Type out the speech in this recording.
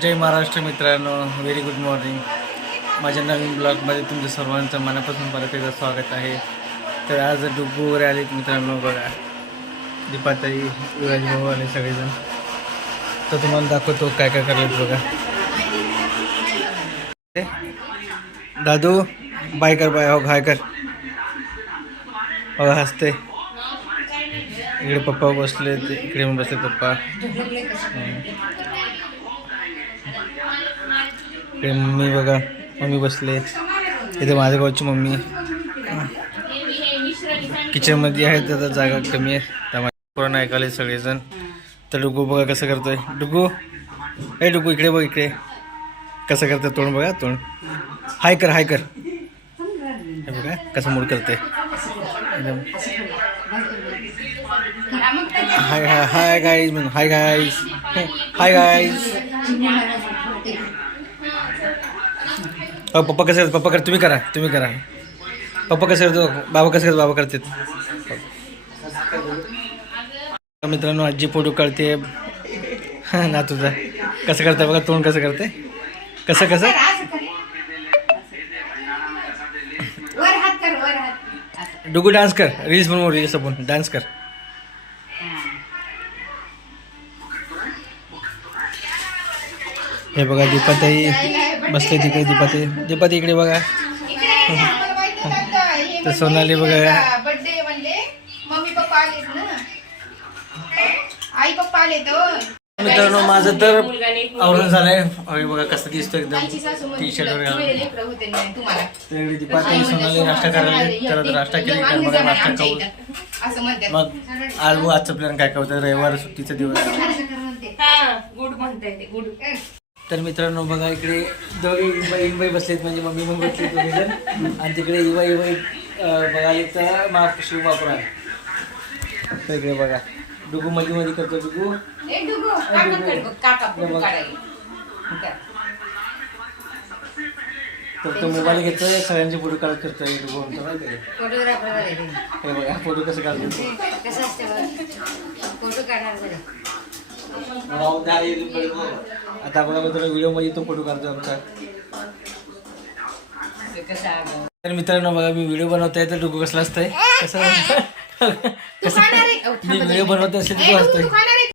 जय महाराष्ट्र मित्रांनो very good morning माझ्या नवीन ब्लॉगमध्ये तुमचं सर्वांचं मनापासून परत एकदा स्वागत आहे. तर आज डुग्गू वगैरे आलेत मित्रांनो बघा. दीपाताई युवराज भाऊ आले सगळेजण. तर तुम्हाला दाखवतो काय काय करलेत बघा. दादू बाय कर बाय हो काय कर. हो, हसते. इकडे पप्पा बसले इकडे बसले पप्पा. इकडे मम्मी बघा मम्मी बसले. इथे माझ्या गावची मम्मी. किचनमध्ये आहे त्याचा जागा कमी आहे. त्यामुळे पुराण ऐकाले सगळेजण. तर डुगू बघा कसं करतोय. डुगू? ए डुगू इकडे बघ इकडे. कसं करतं तोंड बघा तोंड. हाय कर हाय कर. हे बघा कसं मूड करते हाय हाय हाय गाईज म्हणून. हाय गाईज हाय गाईज हो पप्पा कसं करतात? पप्पा कर तुम्ही करा तुम्ही करा. पप्पा कसं करतो बाबा कसं करतो बाबा करतात. मित्रांनो आजी फोटो काढते. ना तुझा कसं करते बघा तोंड कसं करते? कसं कसं? डुगू डान्स कर. रील्स बनवू रील्स आपण. डान्स कर. हे बघा दीपाताई बसले तिकडे दीपाताई दीपाताई इकडे बघा. तर सोनाली बघा. बर्थडे म्हणले मम्मी पप्पा आलेत ना आई पप्पा आले तर मित्रांनो माझं तर आवरण झालंय. बघा कसं दिसतो एकदम टी शर्ट वगैरे दीपाताई सोनाली नाश्ता करायला तर नाश्ता केली. बघा नाश्ता खाऊ मग आज आजचं प्लॅन काय काय होतं रविवार सुट्टीचा दिवस. गुड म्हणताय ते गुड. तर मित्रांनो बघा इकडे दोघे इनबाई इनबाई बसलेत म्हणजे मम्मी पण बसली दोघेजण आणि तिकडे इवा इवाई अं, बघायला तर मा शिवबापूर आहे. तर इकडे बघा डुगू मध्ये मध्ये करतो डुगू. बघ, तर तो मोबाईल घेतोय सगळ्यांचे फोटो काढत करतोय डुगू म्हणतो. हे बघा फोटो कसं काढतो? बघ. फोटो काढणार. आता आपण व्हिडिओमध्ये तो फोटो काढतो आमचा कसं आहे. तर मित्रांनो बघा मी व्हिडिओ बनवतोय तर डुगू कसला असतंय कसं आहे? अहो, मी व्हिडिओ. बनवत असेल असतोय तू खाणार